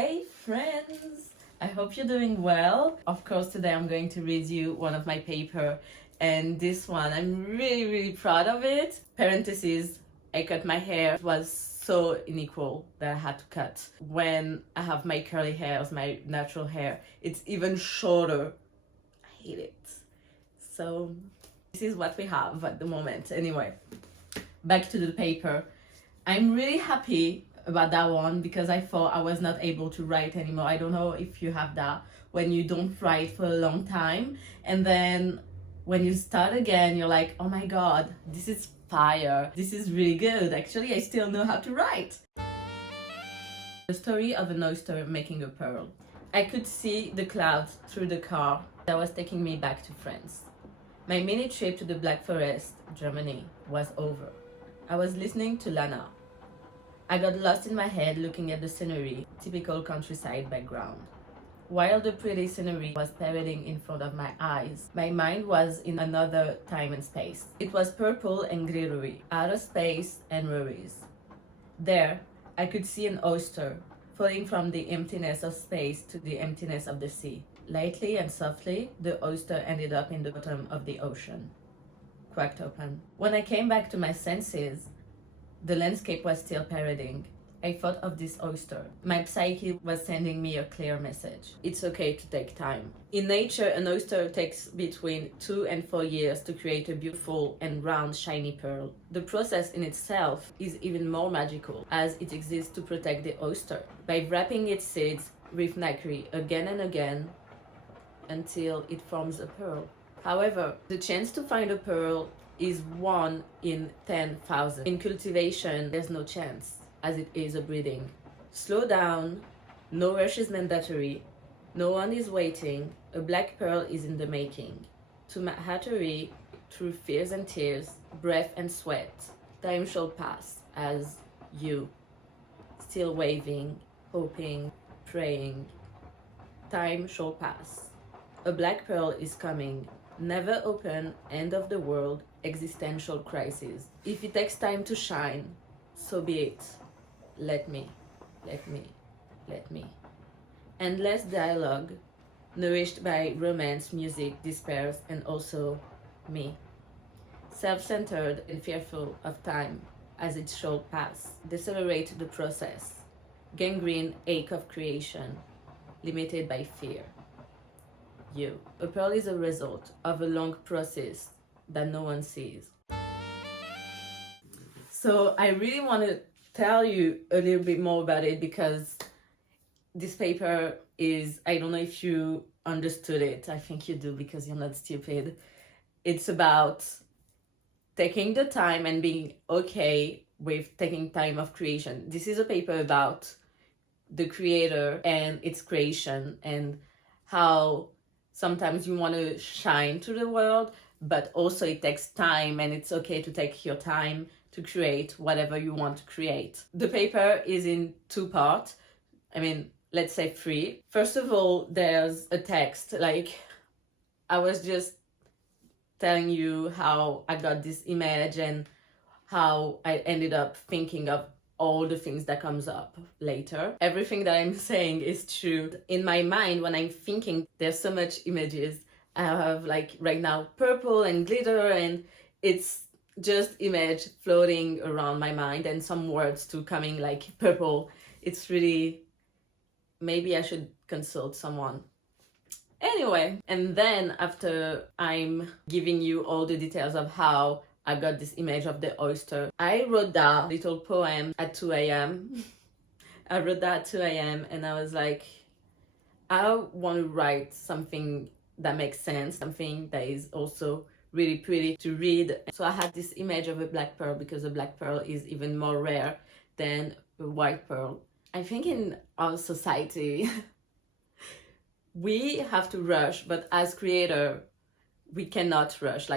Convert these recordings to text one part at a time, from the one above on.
Hey friends! I hope you're doing well. Of course, today I'm going to read you one of my paper, and this one, I'm really proud of it. Parentheses, I cut my hair. It was so unequal that I had to cut. When I have my curly hairs, my natural hair, it's even shorter. I hate it. So this is what we have at the moment. Anyway, back to the paper. I'm really happy about that one because I thought I was not able to write anymore. I don't know if you have that when you don't write for a long time, and then when you start again, you're like, oh my god, this is fire. This is really good. Actually, I still know how to write. The story of an oyster making a pearl. I could see the clouds through the car that was taking me back to France. My mini trip to the Black Forest, Germany, was over. I was listening to Lana. I got lost in my head looking at the scenery, typical countryside background. While the pretty scenery was parading in front of my eyes, my mind was in another time and space. It was purple and glittery, outer space and worries. There, I could see an oyster falling from the emptiness of space to the emptiness of the sea. Lightly and softly, the oyster ended up in the bottom of the ocean, cracked open. When I came back to my senses, the landscape was still parading. I thought of this oyster. My psyche was sending me a clear message. It's okay to take time. In nature, an oyster takes between 2 and 4 years to create a beautiful and round, shiny pearl. The process in itself is even more magical, as it exists to protect the oyster by wrapping its seeds with nacre again and again until it forms a pearl. However, the chance to find a pearl is 1 in 10,000. In cultivation, there's no chance, as it is a breeding. Slow down, no rush is mandatory, no one is waiting, a black pearl is in the making. To Mahatari, through fears and tears, breath and sweat, time shall pass as you, still waving, hoping, praying. Time shall pass. A black pearl is coming. Never open, end of the world, existential crisis. If it takes time to shine, so be it. Let me. Endless dialogue, nourished by romance, music, despair, and also me. Self-centered and fearful of time as it shall pass. Decelerate the process. Gangrene ache of creation, limited by fear. You. A pearl is a result of a long process that no one sees. So I really want to tell you a little bit more about it because this paper is, I don't know if you understood it. I think you do because you're not stupid. It's about taking the time and being okay with taking time of creation. This is a paper about the creator and its creation and how sometimes you want to shine to the world, but also it takes time and it's okay to take your time to create whatever you want to create. The paper is in 2 parts. Let's say 3. First of all, there's a text. I was just telling you how I got this image and how I ended up thinking of all the things that comes up later. Everything that I'm saying is true. In my mind, when I'm thinking, there's so much images. I have right now purple and glitter, and it's just image floating around my mind and some words too coming like purple. It's really, maybe I should consult someone. Anyway, and then after I'm giving you all the details of how I got this image of the oyster, I wrote that little poem at 2 a.m. I wrote that at 2 a.m. and I was like, I want to write something that makes sense, something that is also really pretty to read. So I had this image of a black pearl because a black pearl is even more rare than a white pearl. I think in our society, we have to rush, but as creator, we cannot rush.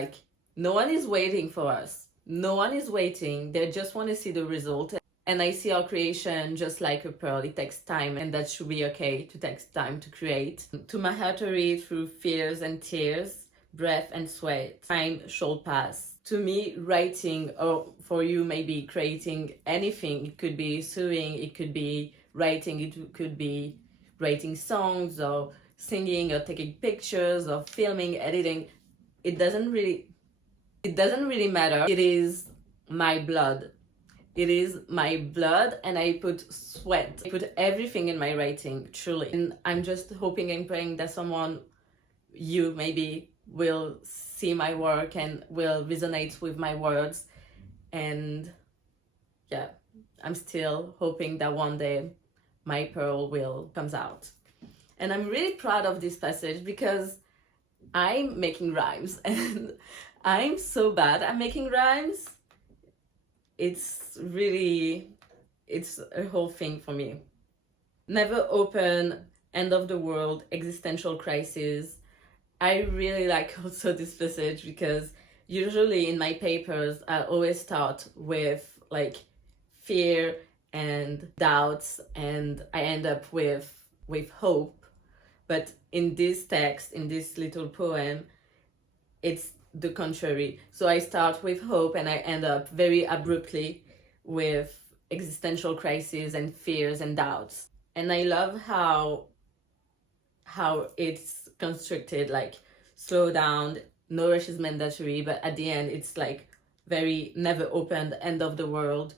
No one is waiting for us. No one is waiting. They just want to see the result. And I see our creation just like a pearl. It takes time, and that should be okay to take time to create. To Mahatari, through fears and tears, breath and sweat, time shall pass. To me, writing, or for you maybe creating anything, it could be sewing, it could be writing. It could be writing songs or singing or taking pictures or filming, editing. It doesn't really matter. It is my blood. It is my blood, and I put sweat. I put everything in my writing, truly. And I'm just hoping and praying that someone, you maybe, will see my work and will resonate with my words. And yeah, I'm still hoping that one day my pearl will comes out. And I'm really proud of this passage because I'm making rhymes and I'm so bad at making rhymes. It's a whole thing for me. Never open, end of the world, existential crisis. I really like also this passage because usually in my papers I always start with like fear and doubts, and I end up with hope. But in this text, in this little poem, it's the contrary. So I start with hope and I end up very abruptly with existential crises and fears and doubts. And I love how it's constructed, like slow down, no rush is mandatory, but at the end it's like very never opened, end of the world,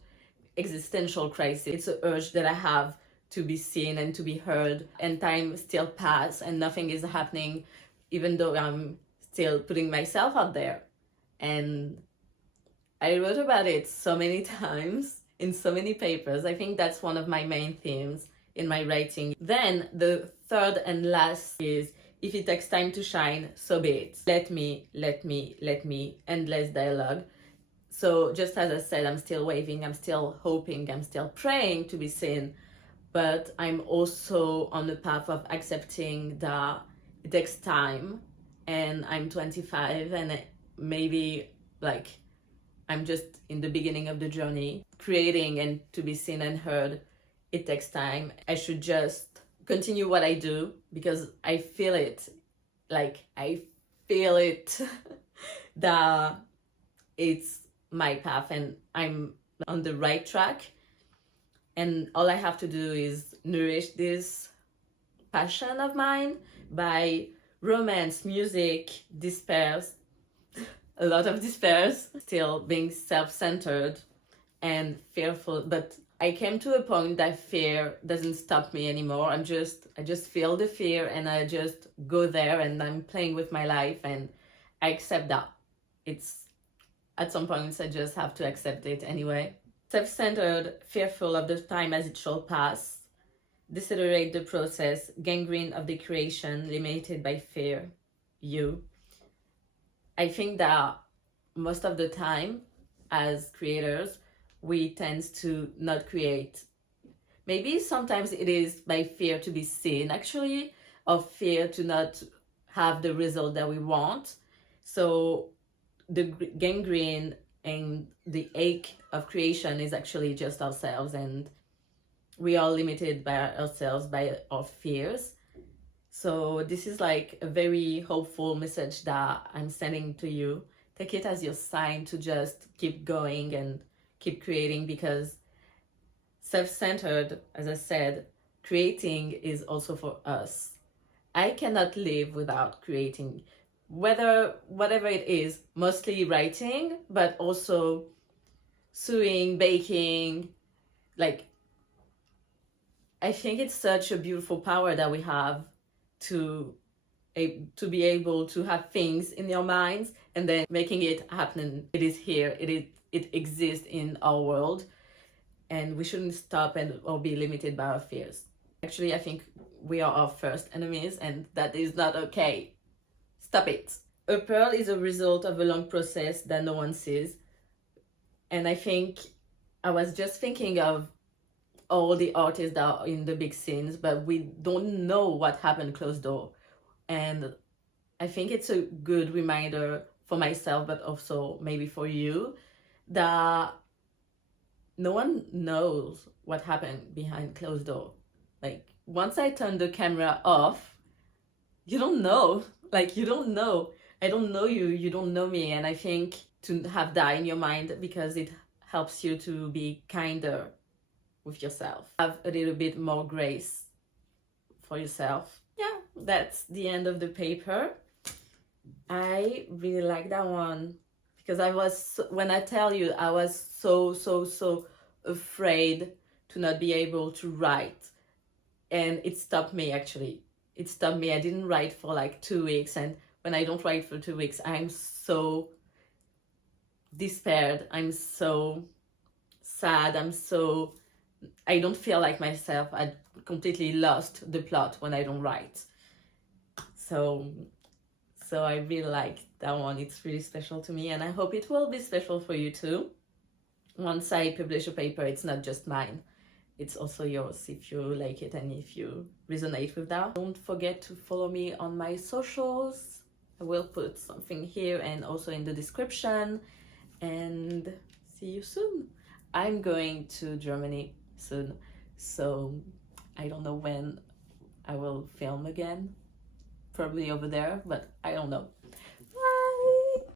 existential crisis. It's an urge that I have to be seen and to be heard, and time still pass and nothing is happening, even though I'm still putting myself out there. And I wrote about it so many times in so many papers. I think that's one of my main themes in my writing. Then the third and last is, if it takes time to shine, so be it. Let me, endless dialogue. So just as I said, I'm still waving, I'm still hoping, I'm still praying to be seen, but I'm also on the path of accepting that it takes time, and I'm 25 and maybe like I'm just in the beginning of the journey. Creating and to be seen and heard, it takes time. I should just continue what I do because I feel it, that it's my path and I'm on the right track. And all I have to do is nourish this passion of mine by romance, music, despairs, a lot of despairs, still being self-centered and fearful. But I came to a point that fear doesn't stop me anymore. I just feel the fear and I just go there and I'm playing with my life and I accept that. It's at some points I just have to accept it anyway. Self-centered, fearful of the time as it shall pass, decelerate the process, gangrene of the creation, limited by fear, you. I think that most of the time as creators, we tend to not create. Maybe sometimes it is by fear to be seen, actually, or fear to not have the result that we want. So the gangrene and the ache of creation is actually just ourselves, and we are limited by ourselves, by our fears. So this is like a very hopeful message that I'm sending to you. Take it as your sign to just keep going and keep creating, because self-centered, as I said, creating is also for us. I cannot live without creating, whatever it is, mostly writing, but also sewing, baking. Like, I think it's such a beautiful power that we have to be able to have things in your minds and then making it happen. It is here, it exists in our world, and we shouldn't stop or be limited by our fears. Actually, I think we are our first enemies, and that is not okay. Stop it. A pearl is a result of a long process that no one sees. And I think I was just thinking of all the artists that are in the big scenes, but we don't know what happened closed door. And I think it's a good reminder for myself, but also maybe for you, that no one knows what happened behind closed door. Like, once I turn the camera off, you don't know. Like, you don't know. I don't know you, you don't know me. And I think to have that in your mind, because it helps you to be kinder with yourself. Have a little bit more grace for yourself. Yeah, that's the end of the paper. I really like that one because when I tell you, I was so afraid to not be able to write, and it stopped me. Actually, it stopped me. I didn't write for like 2 weeks, and when I don't write for 2 weeks, I'm so despaired. I'm so sad. I don't feel like myself. I completely lost the plot when I don't write. So I really like that one. It's really special to me, and I hope it will be special for you too. Once I publish a paper, it's not just mine. It's also yours if you like it and if you resonate with that. Don't forget to follow me on my socials. I will put something here and also in the description. And see you soon. I'm going to Germany soon, so I don't know when I will film again. Probably over there, but I don't know.